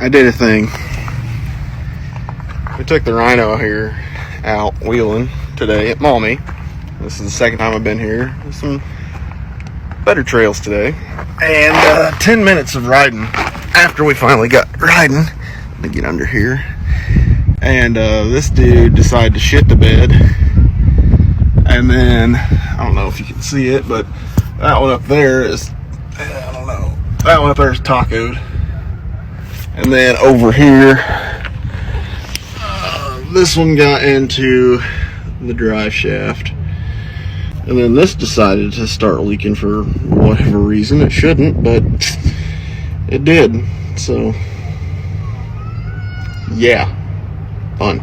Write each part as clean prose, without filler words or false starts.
I did a thing. We took the Rhino here out wheeling today at Maumee. This is the second time I've been here. There's some better trails today. And 10 minutes of riding after we finally got riding. Let me get under here. And this dude decided to shit the bed. And then, I don't know if you can see it, but that one up there is, I don't know. That one up there is tacoed. And then over here, this one got into the drive shaft. And then this decided to start leaking for whatever reason. It shouldn't, but it did. So, yeah, fun.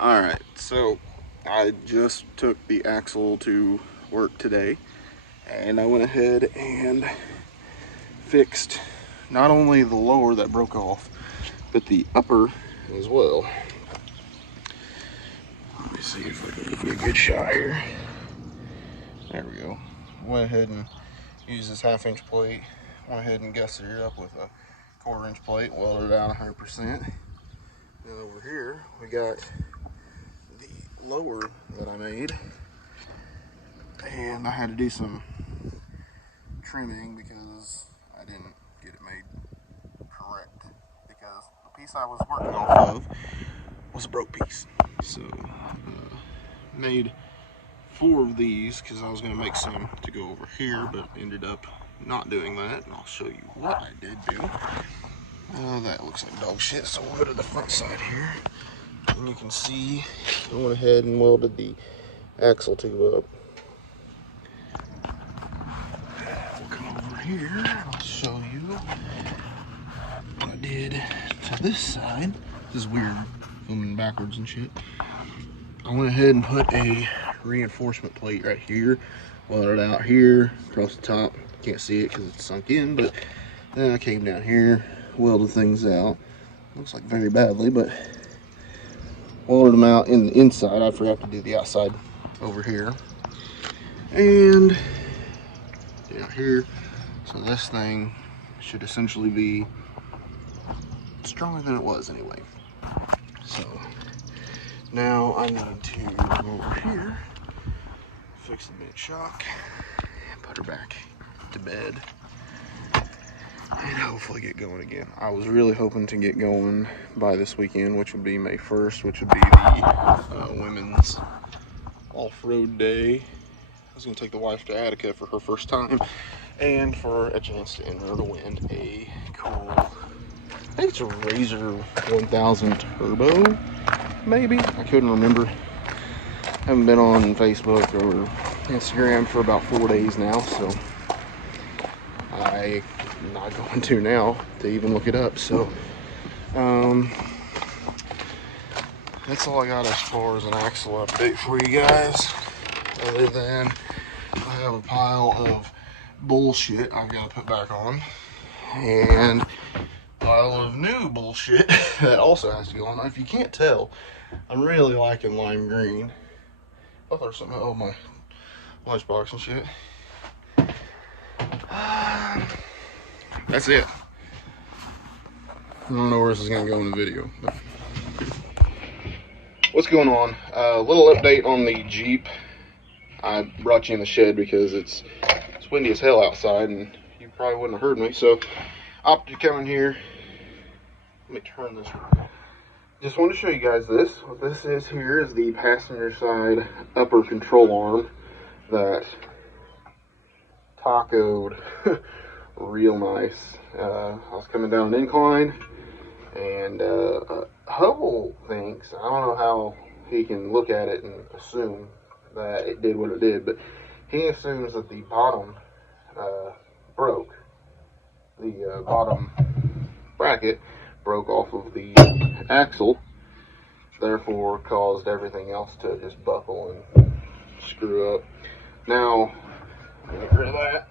Alright, so I just took the axle to work today, and I went ahead and fixed not only the lower that broke off, but the upper as well. Let me see if I can get a good shot here. There we go. Went ahead and used this 1/2 inch plate. Went ahead and gusseted it up with a 1/4 inch plate, welded it down 100%. Then over here, we got the lower that I made, and I had to do some trimming because I didn't get it made correct, because the piece I was working off of was a broke piece. So made 4 of these because I was going to make some to go over here, but ended up not doing that, and I'll show you what I did do. That looks like dog shit, so we'll go to the front side here. And you can see I went ahead and welded the axle tube up. We'll come over here and I'll show you what I did to this side. This is weird, filming backwards and shit. I went ahead and put a reinforcement plate right here, welded it out here, across the top. Can't see it because it's sunk in, but then I came down here, welded things out. Looks like very badly, but welded them out in the inside. I forgot to do the outside over here. And down here, so this thing should essentially be stronger than it was anyway. So now I need to go over here, fix the mid shock, and put her back to bed, and hopefully get going again. I was really hoping to get going by this weekend, which would be May 1st, which would be the women's off-road day. I was going to take the wife to Attica for her first time, and for a chance to enter to win a cool, I think it's a Razor 1000 Turbo, maybe? I couldn't remember. I haven't been on Facebook or Instagram for about 4 days now, so I'm not going to now to even look it up. So that's all I got as far as an axle update for you guys, other than I have a pile of bullshit I've got to put back on, and a pile of new bullshit that also has to go on. Now, if you can't tell, I'm really liking lime green. I thought there was something, oh, my lunchbox and shit. That's it. I don't know where this is going to go in the video. But what's going on? A little update on the Jeep. I brought you in the shed because it's windy as hell outside, and you probably wouldn't have heard me. So I opted to come in here. Let me turn this around. Just want to show you guys this. What this is here is the passenger side upper control arm that tacoed real nice. I was coming down an incline, and Hubble thinks, I don't know how he can look at it and assume that it did what it did, but he assumes that the bottom broke. The bottom bracket broke off of the axle, therefore caused everything else to just buckle and screw up. Now, get rid of that.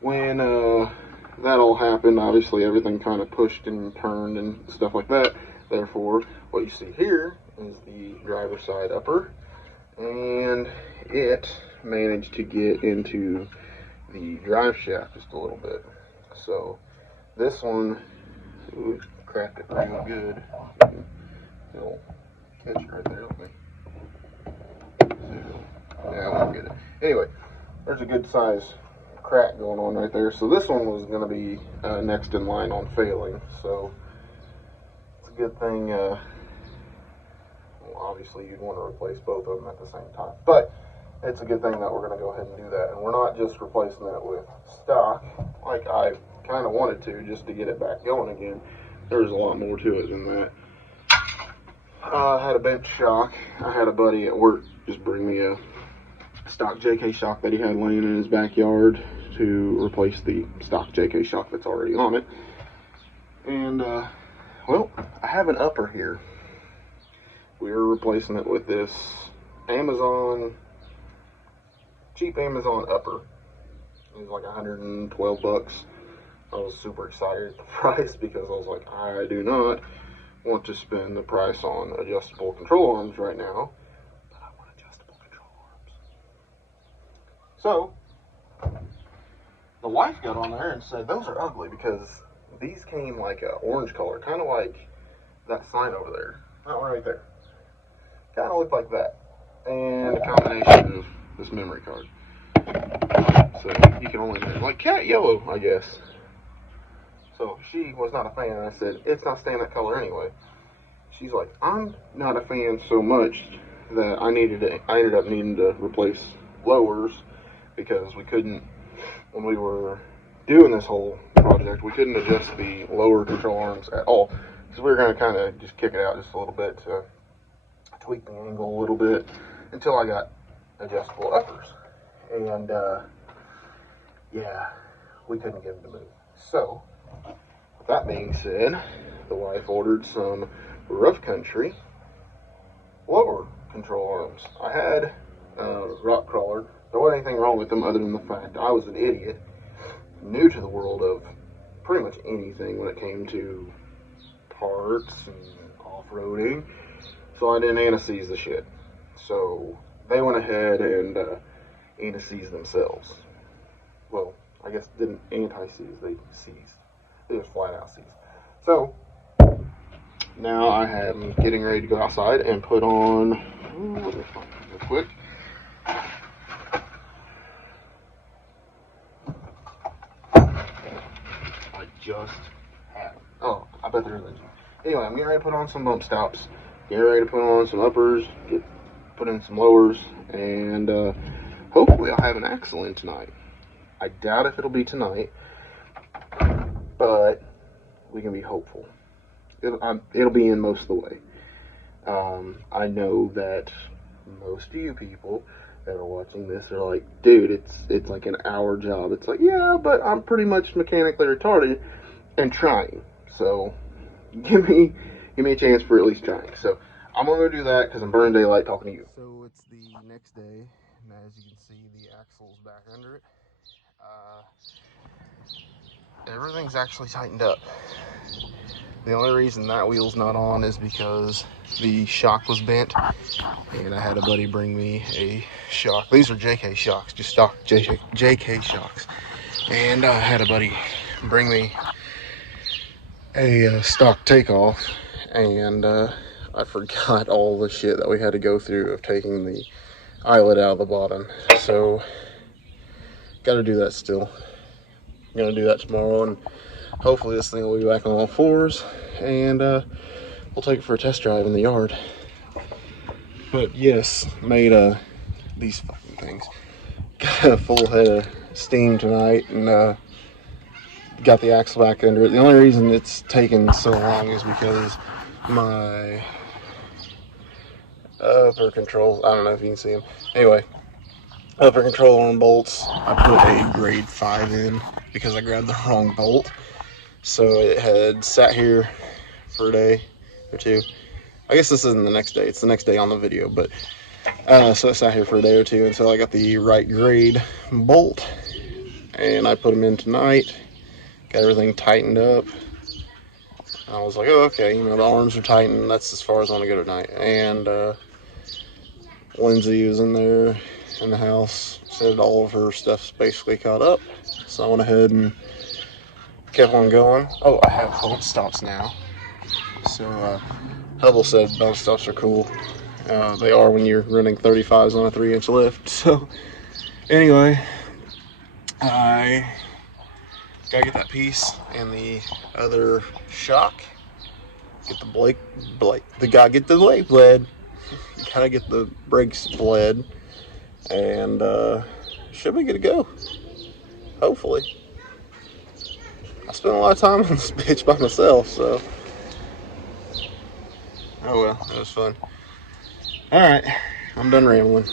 When that all happened, obviously everything kind of pushed and turned and stuff like that. Therefore, what you see here is the driver's side upper, and it managed to get into the drive shaft just a little bit. So this one, ooh, cracked it real good. It'll catch it right there. Let me see. Yeah, we'll get it. Anyway, there's a good size crack going on right there. So this one was going to be next in line on failing. So it's a good thing. Well, obviously, you'd want to replace both of them at the same time, but it's a good thing that we're going to go ahead and do that. And we're not just replacing that with stock, like I kind of wanted to, just to get it back going again. There's a lot more to it than that. I had a bent shock. I had a buddy at work just bring me a stock JK shock that he had laying in his backyard to replace the stock JK shock that's already on it. And, well, I have an upper here. We are replacing it with this Amazon, cheap Amazon upper. It was like 112 bucks. I was super excited at the price because I was like, I do not want to spend the price on adjustable control arms right now, but I want adjustable control arms. So the wife got on there and said those are ugly because these came like a orange color, kind of like that sign over there, that one right there, kind of looked like that, and a combination of this memory card. So you can only make like cat yellow, I guess. So she was not a fan, and I said, it's not staying that color anyway. She's like, I'm not a fan so much that I ended up needing to replace lowers because we couldn't, when we were doing this whole project, we couldn't adjust the lower control arms at all. Because we were going to kind of just kick it out just a little bit to tweak the angle a little bit until I got adjustable uppers. And, yeah, we couldn't get them to move. So, with that being said, the wife ordered some Rough Country lower control arms. I had Rock Crawler. There wasn't anything wrong with them other than the fact I was an idiot, new to the world of pretty much anything when it came to parts and off-roading. So I didn't anti-seize the shit. So they went ahead and anti-seized themselves. Well, I guess didn't anti-seize, they seized. They just flat out seized. So now I am getting ready to go outside and put on, let me find it real quick. I just had them. Oh, I bet they're in the gym. Anyway, I'm getting ready to put on some bump stops, getting ready to put on some uppers, put in some lowers, and hopefully I'll have an axle in tonight. I doubt if it'll be tonight, but we can be hopeful. It'll be in most of the way. I know that most of you people that are watching this are like, dude, it's like an hour job. It's like, yeah, but I'm pretty much mechanically retarded and trying. So give me a chance for at least trying. So I'm gonna go do that because I'm burning daylight talking to you. So it's the next day, and as you can see, the axle's back under it. Everything's actually tightened up. The only reason that wheel's not on is because the shock was bent, and I had a buddy bring me a shock. These are JK shocks, just stock JK shocks. And I had a buddy bring me a stock takeoff, and I forgot all the shit that we had to go through of taking the eyelet out of the bottom. So, got to do that still. I'm going to do that tomorrow, and hopefully this thing will be back on all fours, and we'll take it for a test drive in the yard. But yes, made these fucking things. Got a full head of steam tonight, and got the axle back under it. The only reason it's taken so long is because my upper control, I don't know if you can see them. Anyway, upper control arm bolts, I put a grade 5 in because I grabbed the wrong bolt. So it had sat here for a day or two. I guess this isn't the next day, it's the next day on the video, but so it sat here for a day or two until I got the right grade bolt, and I put them in tonight, got everything tightened up. I was like, oh, okay, you know, the arms are tightened, that's as far as I want to go tonight. And Lindsay was in there in the house, said all of her stuff's basically caught up, so I went ahead and kept on going. Oh, I have bump stops now. So Hubble said bump stops are cool. They are when you're running 35s on a 3-inch lift. So anyway, I gotta get that piece and the other shock. Get the brake blade. Gotta get the brakes bled, and should be good to go. Hopefully. I spent a lot of time on this bitch by myself, so. Oh well, that was fun. Alright, I'm done rambling.